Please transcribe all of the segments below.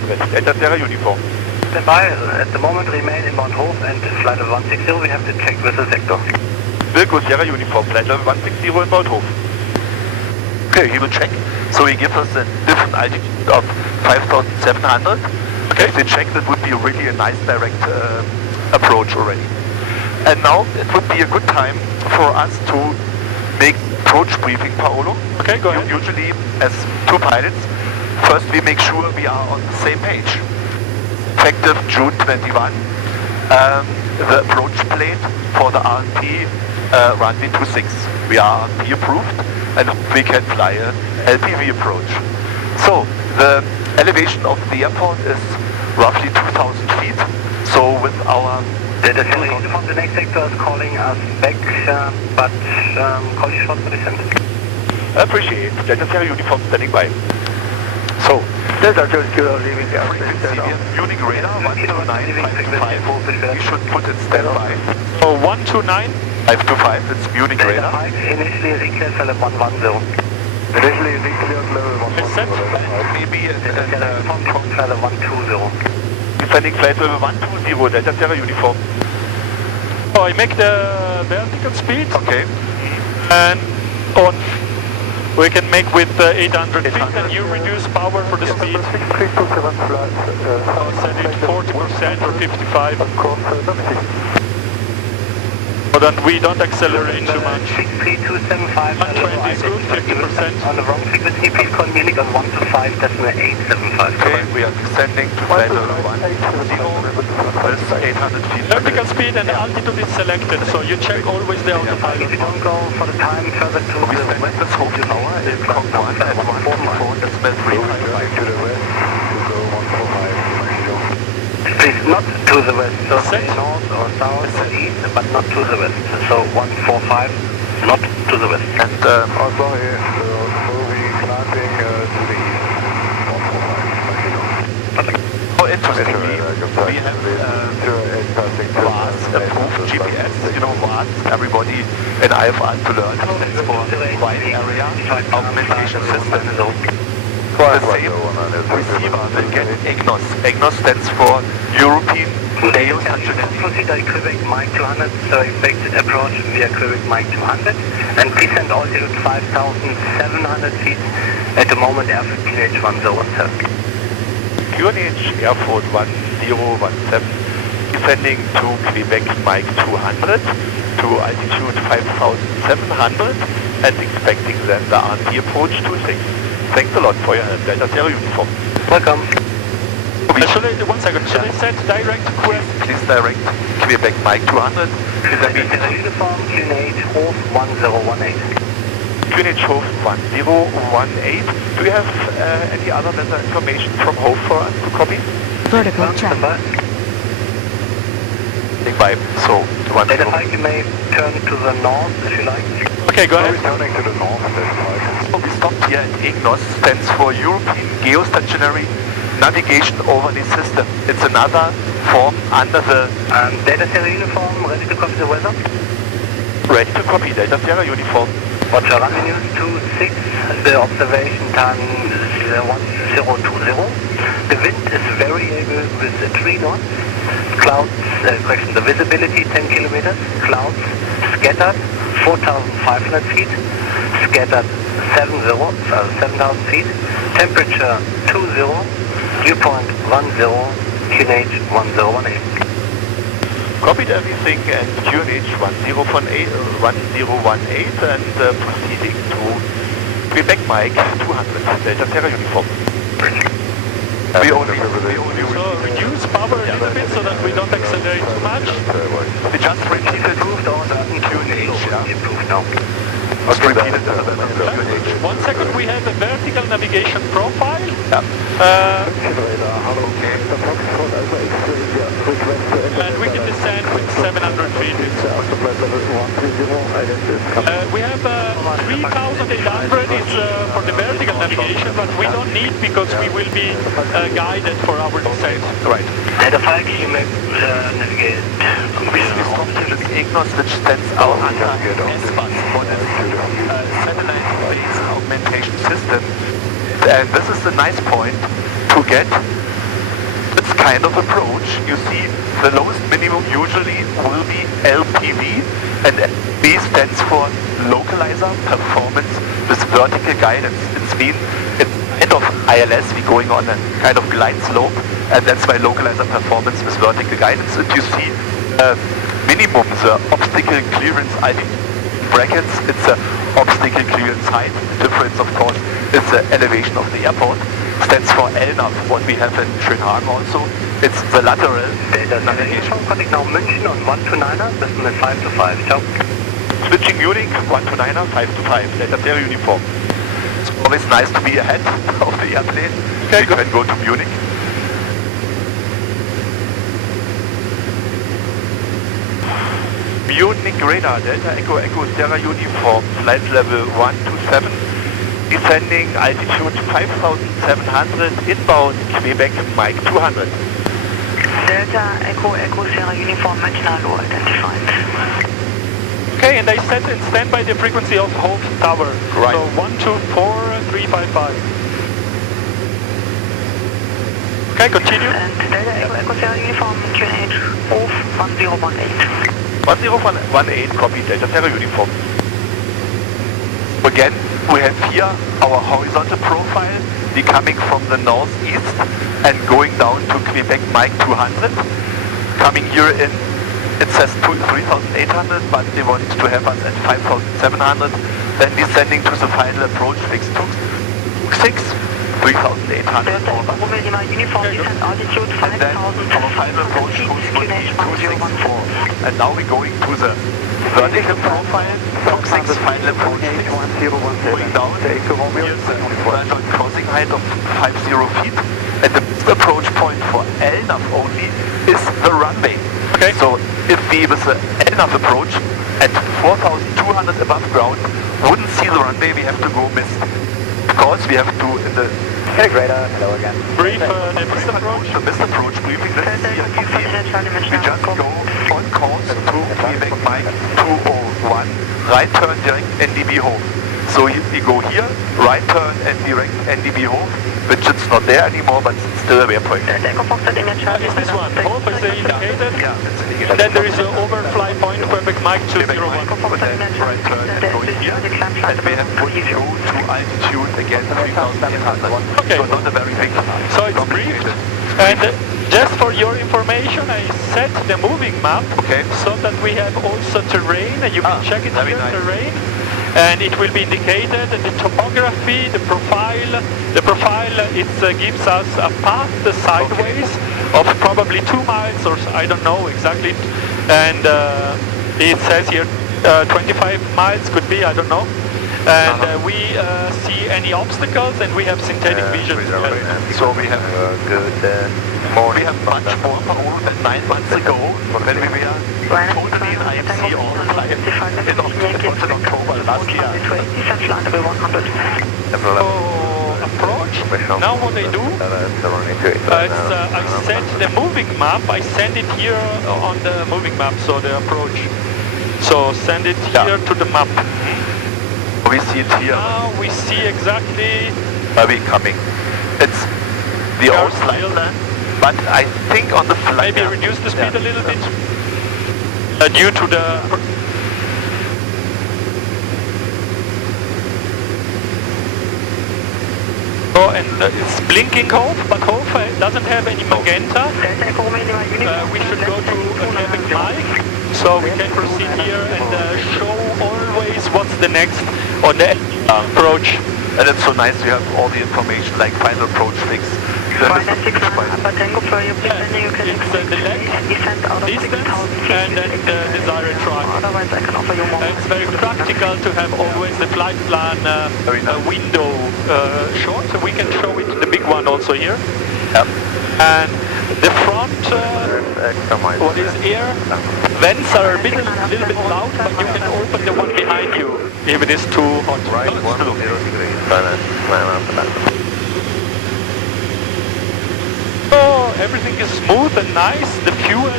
200, Delta Sierra Uniform. Stand by, at the moment remain in Mount Hope and flight level 160, we have to check with the sector. Wilco Sierra Uniform, flight level 160 in Mount Hope. Okay, he will check. So he gives us a different altitude of 5,700. Okay. If they check, that would be really a nice direct approach already. And now it would be a good time for us to make approach briefing, Paolo. Okay, go ahead. Usually, as two pilots, first we make sure we are on the same page. Effective June 21, the approach plate for the RNP runway 26. We are RNP approved and we can fly a LPV approach. So the elevation of the airport is roughly 2,000 feet. So with our The from the next sector is calling us back, but call you short for descent. Appreciate. Delta Sierra Uniform standing by. So, Delta Sierra leaving the Munich radar 129.5. We should put it standby. Oh, 129? 525, it's Munich radar. Initially declared level 110. Initially declared level 110. Maybe level 120. Descending flight level 120, Delta Sierra Uniform. Oh, I make the vertical speed. Okay. And on. We can make with 800 feet and you reduce power for the speed. Set it 40% or 55. But then we don't accelerate too much. 63275. 120 is good, 50%. On the wrong frequency, please call Munich on 125.875. Okay, we are descending to flight level 120 with 800 feet. Vertical speed and the altitude is selected, so you check always the autopilot. If you don't go for the time further to We the stand west, this whole tower in Kong 1 at 144, that's meant 355. to the west, you go 145. Please, not to the west, so Set. north or south or east, but not to the west. So 145, not to the west. And Also here, moving, climbing to the east, 145. oh, interestingly, we have VAZ approved GPS. You know VAZ, everybody in IFR to learn. That's for wide area augmentation system. The same receiver will get EGNOS. EGNOS stands for European Geostationary. Proceed at Quebec Mike 200, so expected approach via Quebec Mike 200, and descent altitude 5,700 feet. At the moment, airfield QNH 1017. QNH Airport 1017, descending to Quebec Mike 200 to altitude 5,700 and expecting then the RT approach 26. Thanks a lot for your help, Delta Sierra Uniform. Welcome. One second, should I set direct Quebec? Please direct Quebec Mike 200. Delta Uniform QNH Hof 1018. QNH Hof 1018. Do you have any other weather information from Hof for us to copy? Vertical check. By so Data Mike, you may turn to the north if you like. Okay, go ahead. Turning to the north, So we stopped here at EGNOS, stands for European Geostationary Navigation Overlay System. It's another form under the Data Sierra Uniform, ready to copy the weather? ready to copy Delta Sierra Uniform. Roger, runway news 26, the observation time is 1020. The wind is variable with 3 knots. Clouds, the visibility 10 kilometers. Clouds scattered 4,500 feet. Scattered 7,000 feet. Temperature 20. Dew point 10. QNH 1018. Copied everything and QNH 1018 and proceeding to Quebec Mike 200, Delta Sierra Uniform. We only So reduce power a little bit so that we don't accelerate too much. we just repeated Improved on the QNH, yeah? improved now. Just repeated QNH. 1 second, we have a vertical navigation profile. Yeah. And we can descend with 700 feet. We have 3,800 is for the vertical navigation, but we don't need because we will be guided for our descent. Right. Data Falk, you may navigate. We stopped at the EGNOS, which stands out under SBUS for the satellite-based augmentation system. And this is the nice point to get this kind of approach, you see the lowest minimum usually will be LPV, and LPV stands for Localizer Performance with Vertical Guidance. It's kind of ILS, we're going on a kind of glide slope, and that's why Localizer Performance with Vertical Guidance. And you see minimum, the obstacle clearance, I think brackets, it's a obstacle clearance height. The difference, of course, is the elevation of the airport. Stands for LNAV, what we have in Schönhagen also. It's the lateral navigation. Contact now München on 129er, listen at 525, ciao. Switching Munich, 129er, 525, Delta Sierra uniform. It's always nice to be ahead of the airplane. Okay, we can go to Munich. Munich radar, Delta Echo Echo Sierra uniform, flight level 127. Descending altitude 5,700, inbound Quebec Mike 200. Delta Echo Echo Sierra uniform München Hallo identified. Okay, and I set in standby the frequency of Hof Tower. Right. So 124,355. Okay, continue. And Delta Echo Echo Sierra uniform QNH Hof 1018. 1018, copy, Delta Sierra uniform. Again, we have here our horizontal profile. We're coming from the northeast and going down to Quebec Mike 200. Coming here in, it says 3,800, but they want to have us at 5,700. Then descending to the final approach, fix 6, 3,800. Delta Echo Romeo Lima uniform descent altitude And then our final approach 5,700 goes 264. And now we're going to the vertical profile, Fox 6 final approach 6, going down. Here's the vertical crossing height of 50 feet. And the approach point for LNAV only is the runway. Okay. So if we with the LNAV approach at 4,200 above ground wouldn't see the runway, we have to go missed. Because we have to in the Radar, hello again. Brief the missed approach. the missed approach briefing, let's see and we just go on course to Quebec Mike 201, right turn direct NDB home. So we go here, right turn and direct NDB home, which it's not there anymore, but it's still a waypoint. Delta Echo Foxtrot image Is this one? Hof is indicated. Yeah, it's indicated. And then there is an overfly point, Quebec Mike Quebec 201. Mike, but then right turn and go here, and we have to go to altitude again 3,800. Okay. So not a very big So it's brief. And just for your information, I set the moving map Okay. so that we have also terrain, and you can check it very here, nice. terrain. And it will be indicated, and the topography, the profile, it gives us a path sideways of probably 2 miles or I don't know exactly. And it says here 25 miles could be, I don't know. And we see any obstacles, and we have synthetic vision. So we have we have much more power than 9 months ago when we were totally in IFC all the time in October last year. So approach. Now what I do, I set the moving map. I send it here on the moving map. So the approach. So send it here to the map. We see it here. Now we see exactly Where we coming. It's the where old slide, still then. but I think on the flight. Maybe reduce the speed a little bit due to the. Oh, and it's blinking Hof, but Hof doesn't have any magenta. We should go to Quebec Mike, so we can proceed here and show always what's the next on the approach. And it's so nice you have all the information like final approach fix. It's the length, distance, and then the desired track. It's very practical to have always the flight plan window short, so we can show it the big one also here. Yep. And the front, what is air, vents are a little bit loud, but you can open the one behind you if it is too hot. Right. So everything is smooth and nice. The fuel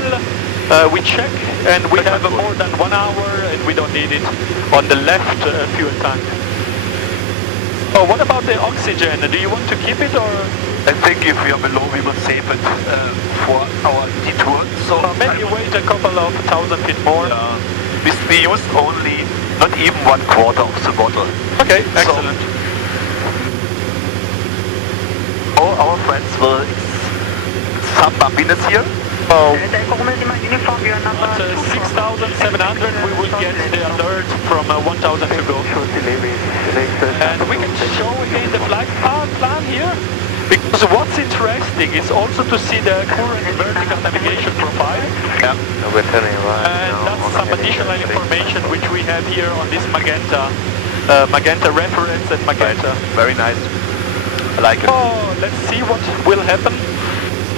we check, and we have more than 1 hour, and we don't need it on the left fuel tank. Oh, what about the oxygen? Do you want to keep it or? I think if we are below, we will save it for our detour. So maybe wait a couple of 1,000 feet more. We used only not even 1/4 of the bottle. Okay, excellent. All our friends will some bumpiness here. Oh, Echo Romeo Lima Uniform, your number at 6,700 we will get the alert from 1,000 to go. And we can show again the flight path plan here, because what's interesting is also to see the current vertical navigation profile. Yeah. And that's some additional information which we have here on this magenta reference and magenta. Very nice. I like it. Oh, let's see what will happen.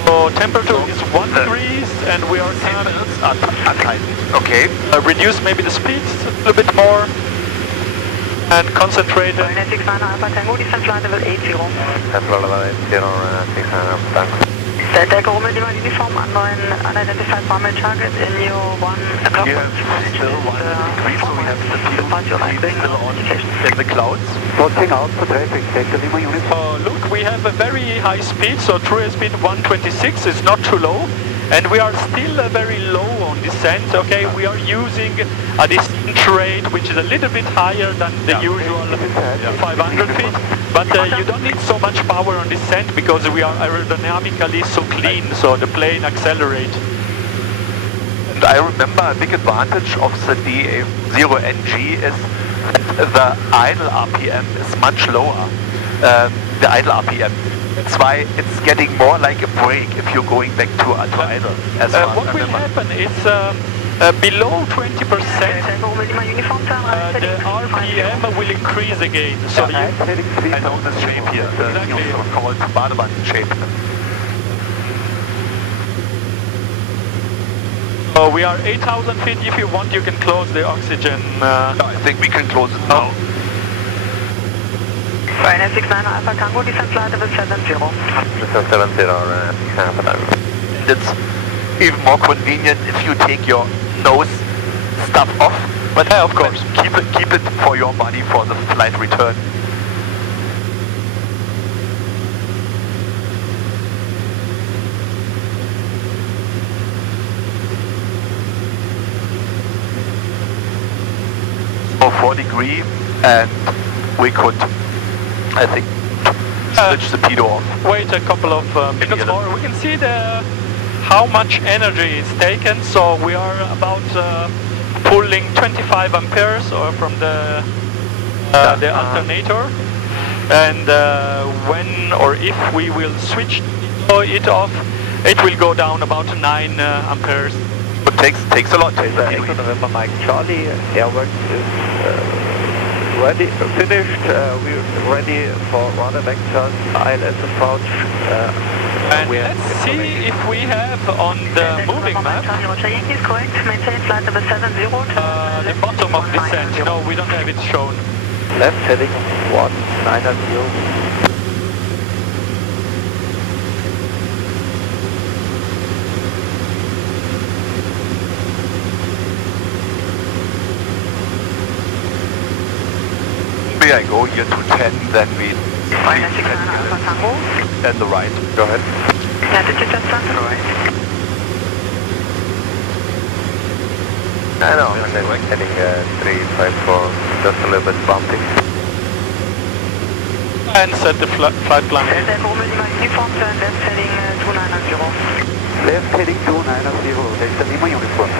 So temperature is 1 degrees and we are Untightened. Okay. reduce maybe the speeds a little bit more and concentrate. Ryanair 69 Alpha Tango, descent flight level 80. Delta Echo Romeo Lima Uniform, unidentified primary target in your 1 o'clock. We have still 1 degree, so we have the field still on in the clouds. Watching out for traffic, Delta Lima Uniform. Look, we have a very high speed, so true speed 126 is not too low. And we are still very low on descent, okay? We are using a descent rate which is a little bit higher than the usual 500 feet. But you don't need so much power on descent because we are aerodynamically so clean, so the plane accelerates. And I remember a big advantage of the DA40NG is that the idle RPM is much lower. The idle RPM. That's why it's getting more like a brake if you're going back to idle. As far what as I will remember. happen is below 20%, the RPM will increase again. So I know this shape here, the called Badewanne shape. So we are 8,000 feet. If you want, you can close the oxygen. I think we can close it now. Ryanair 69 Alpha Tango, descent flight level 70. It's even more convenient if you take your nose stuff off. But of course, keep it for your body for the flight return. So 4 degrees, and we could, I think, switch the pedo off. Wait a couple of minutes more. We can see how much energy is taken. So we are about pulling 25 amperes from the alternator. And when or if we will switch it off, it will go down about 9 amperes. It takes a lot. Echo November Mike Charlie, airwork is ready, finished. We're ready for rudder vectors, ILS approach. And let's see if we have on the moving map the bottom of descent. No, we don't have it shown. Left heading 190. I go here to 10, then we Ryanair 69 Alpha Tango. and the right. Go ahead. Yeah, did you just turn to the right? I know, and then we're heading 354, just a little bit bumpy. And set the flight plan. Delta Echo Romeo Lima Uniform, turn left heading 290. Left heading 290, Delta Lima Uniform.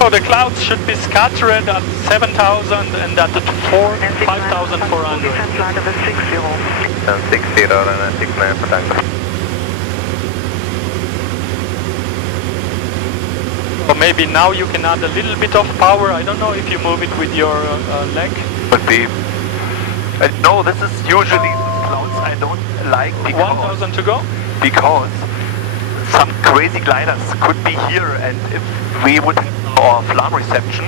So the clouds should be scattered at 7,000 and at 5,400. Descent flight level 60. 60 and 69 for Tango. Or maybe now you can add a little bit of power. I don't know if you move it with your leg. But no, this is usually clouds I don't like because 1,000 to go. Some crazy gliders could be here, and if we would have our FLAM reception,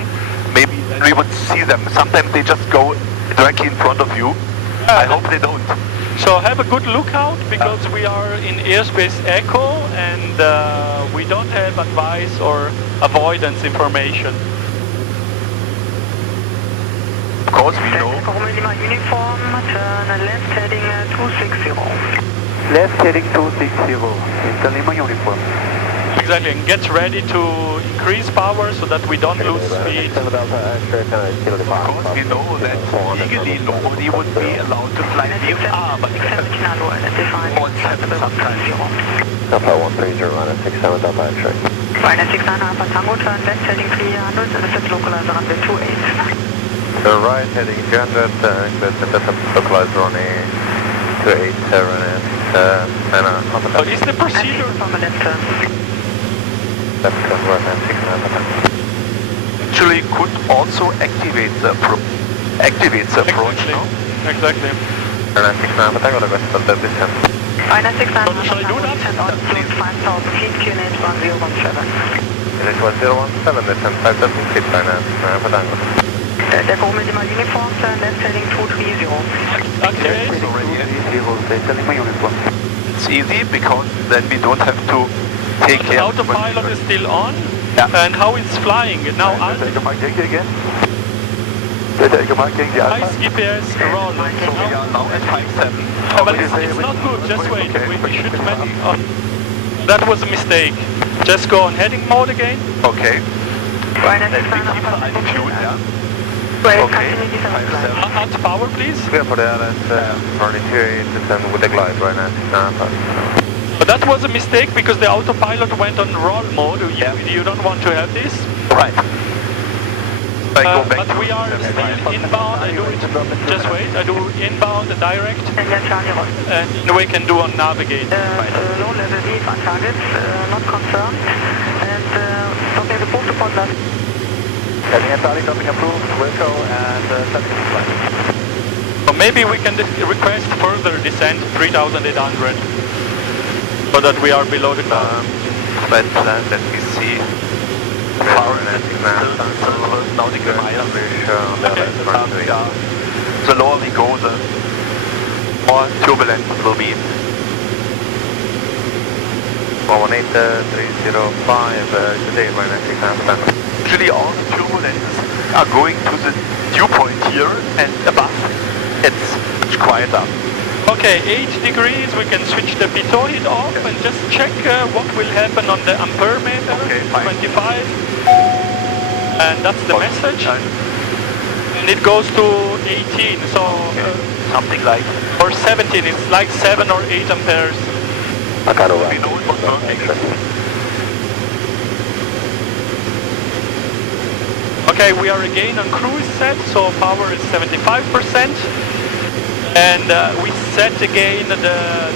maybe we would see them. Sometimes they just go directly in front of you. I hope they don't. So have a good lookout, because we are in airspace echo and we don't have advice or avoidance information. Of course we know. Delta Echo Romeo Lima Uniform, turn left heading 260. left heading 260, Delta Lima uniform. Exactly, and get ready to increase power so that we don't lose speed. Of course, we know that legally nobody would be allowed to fly VFR, but what's happened sometimes. Alpha 130, runway 67, Delta X-ray. Runway 69 Alpha Tango, turn left heading 300 and set localizer runway 28. Right heading 300, localizer runway 287 and So is the procedure... From a left turn. Actually could also activate the approach, Exactly. no? Exactly. Runway 69 So shall I do that? Send altitude 5,000 feet, QNH 1017. It was 017, descend 5,000 feet, Delta Lima uniform, turn left heading 230. Activate. It's easy because then we don't have to take The care of autopilot is still on. Yeah. And how it's flying? Now again. ice GPS roll. So we are now at 5.7. But it's not good, just wait. We should that was a mistake. Just go on heading mode again. Okay. Runway Then we 69 keep the Alpha Tango, altitude, yeah. Wait, Okay. continue descent flight. Add power, please. Clear for the ILS, running 28, descend with the glide right now. But that was a mistake because the autopilot went on roll mode. You don't want to have this. Right. I go back But to we are still inbound. I do it. Just wait. I do inbound direct, And then Charlie Ross. and we can do on navigate. Low level leave on target, not confirmed. And stopping the post upon left. Heading and starting, dropping approved, Wilco, and setting the flight. So maybe we can request further descent 3,800, so that we are below the cloud. but let me see. Power and nautical miles. The lower we go, the more turbulent it will be. 118.305, today, runway 69. Usually all the turbulences are going to the dew point here, and above it's much quieter. Okay, 8 degrees. We can switch the pitot heat off and just check what will happen on the ampere meter. Okay, fine. 25. And that's the message. And it goes to 18, so Something like, or 17. It's like 7 or 8 amperes. we know it was working. Okay, we are again on cruise set, so power is 75%. And we set again the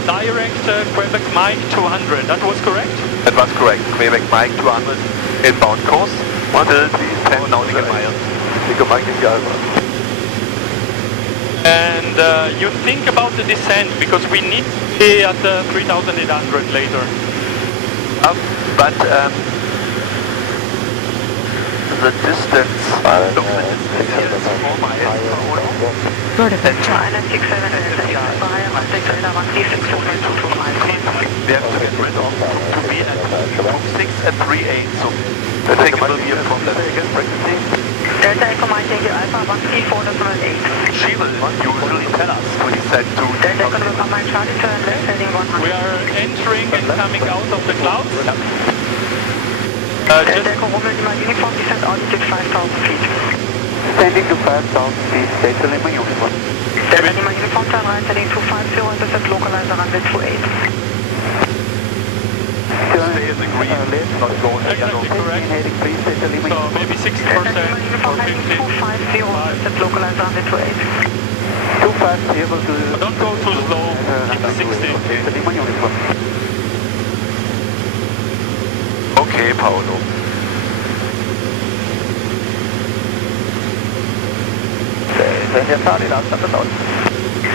direct Quebec Mike 200. That was correct? That was correct. Quebec Mike 200 inbound course until 10 nautical miles. And you think about the descent, because we need to be at 3,800 later. But the distance, look, the distance here is 4 miles. Vertical. Runway 67 is higher, contact radar 136 miles. We have to get rid of to be at 6 and 3.8, so I think it will be a problem. Delta Echo Mike Yankee Alpha 134.8. She will usually tell us to descend to Delta Echo November Mike Charlie, turn left heading 100. We are entering and coming out of the clouds. Delta Just Echo Romeo Lima uniform, descent altitude 5,000 feet. Descending to 5,000 feet, Delta Lima uniform. Delta Lima uniform, turn right heading 250 and descent localizer runway 28. stay in the green, not go in the yellow. exactly correct. Heading 3, Delta Lima So uniform. maybe 60% Delta Lima or uniform heading 50. 250 and descent localizer runway 28. 250 able to... Don't go too slow. Keep 60. Delta Lima uniform. Okay, Paolo. Delta Charlie, last number out.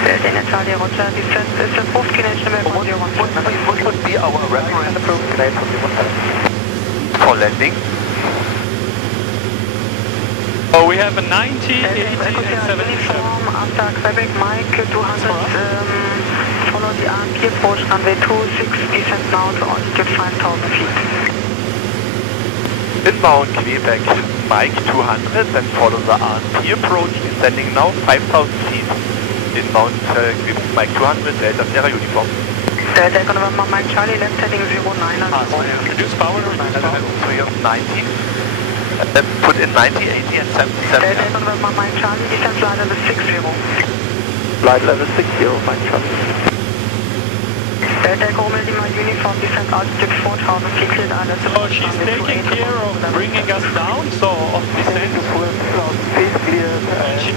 Delta Charlie, Roger, descent is approved, QNH number 101. What would be our reference for landing? Oh, we have a 90, 80, and 77. Uniform after Quebec Mike 200, follow the RP approach runway 26, descent now to altitude 5,000 feet. Inbound Quebec Mike 200, then follow the RP approach, descending now 5,000 feet. Inbound Quebec Mike 200, Delta Sierra Uniform. Delta Echo November Mike Charlie, left heading 09. Reduce power, reduce power. 3 of 90. Put in 90, 80 and 77. Delta Echo November Mike Charlie, descent flight level 60. Flight level 60, Mike Charlie. Delta Echo Lima Uniform, descent altitude 4,000 feet, cleared island. So she's taking care of bringing us down, so of descent. She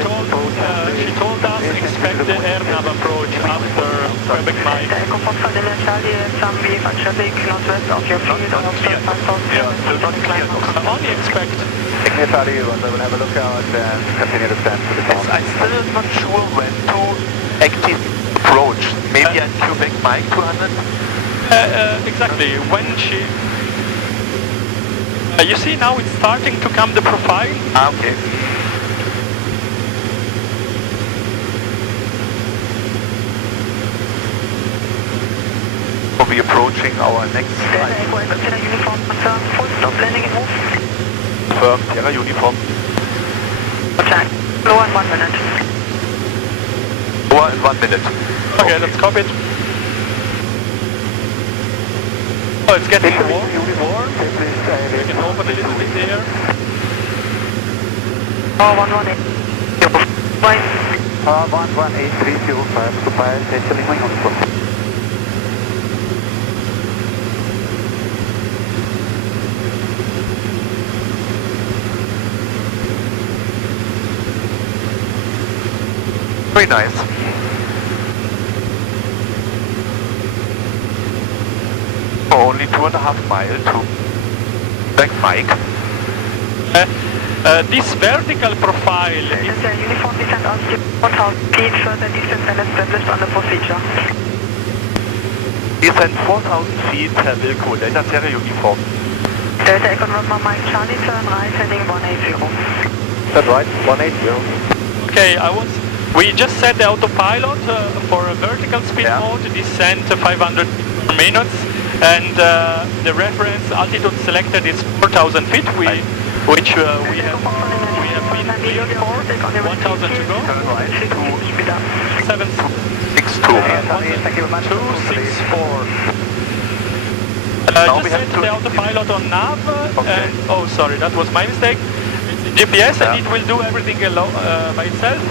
told us expect the air nav approach after Quebec Mike. Delta Echo Foxtrot Lima Charlie, some VFR traffic northwest of your field of 5,000 feet. Only expect. Ignite Charlie, we'll have a lookout and continue to stand to the south. I'm still not sure when to active approach. Maybe at Quebec Mike 200? Exactly. When she... you see now it's starting to come the profile. Ah, okay. We'll be approaching our next Delta flight. Echo Sierra Uniform, confirm full stop landing in move. Firm, Sierra Uniform. Time. Lower in 1 minute. Lower in 1 minute. Okay, let's copy it. Oh, it's getting warm. We can open a little bit there. Oh, 118. Bye. 118305, goodbye, Delta Lima Uniform. Very nice. Only 2.5 miles to Quebec Mike. This vertical profile is... Delta Uniform descent altitude 4,000 feet, further descent and established on the procedure. Descent 4,000 feet, Herr Wilco, Delta Sierra Uniform. Delta Echo November Mike Charlie, turn right, heading 180. That's right, 180. Okay, we just set the autopilot for a vertical speed mode, descent 500 per minute, and the reference altitude selected is 4,000 feet, which we have been cleared for, 1,000 to go. Turn right to 762. 264. Now we Just have set to- the autopilot on nav, Okay. and, oh sorry, that was my mistake. It's GPS and it will do everything by itself.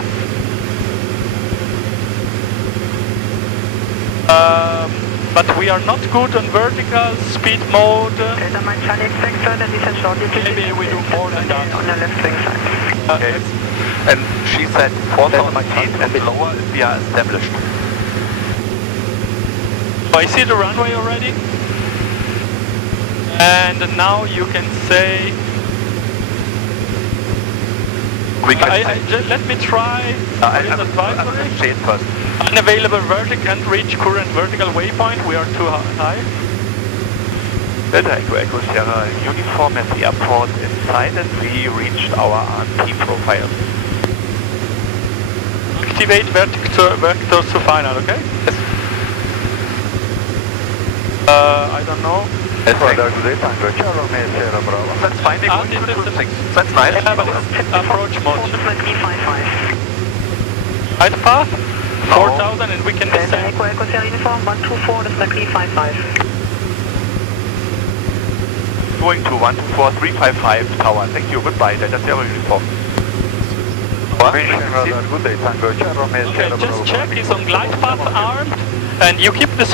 But we are not good on vertical speed mode. Delta Mike Charlie, expect further descent shortly to Maybe we do more than that. on the left wing side. Okay. And she said 4,000 feet and lower we are established. I see the runway already. And now you can say... We can let me try. I What is have advisory? a shade first. Unavailable vertical, can't reach current vertical waypoint, we are too high. Delta Echo Echo Sierra Uniform at the airport in sight and we reached our RT profile. Activate vectors to final, okay? Yes. I don't know. That's finding Altitude 126. That's nice. Yeah, but it's approach mode. E55. Right path, 4,000 and we can Delta descend. Echo Echo Sierra Uniform 124, that's like E55. Going to 124355 tower. Thank you. Goodbye. Delta Sierra Uniform. Okay, just check, it's on glide path armed and you keep the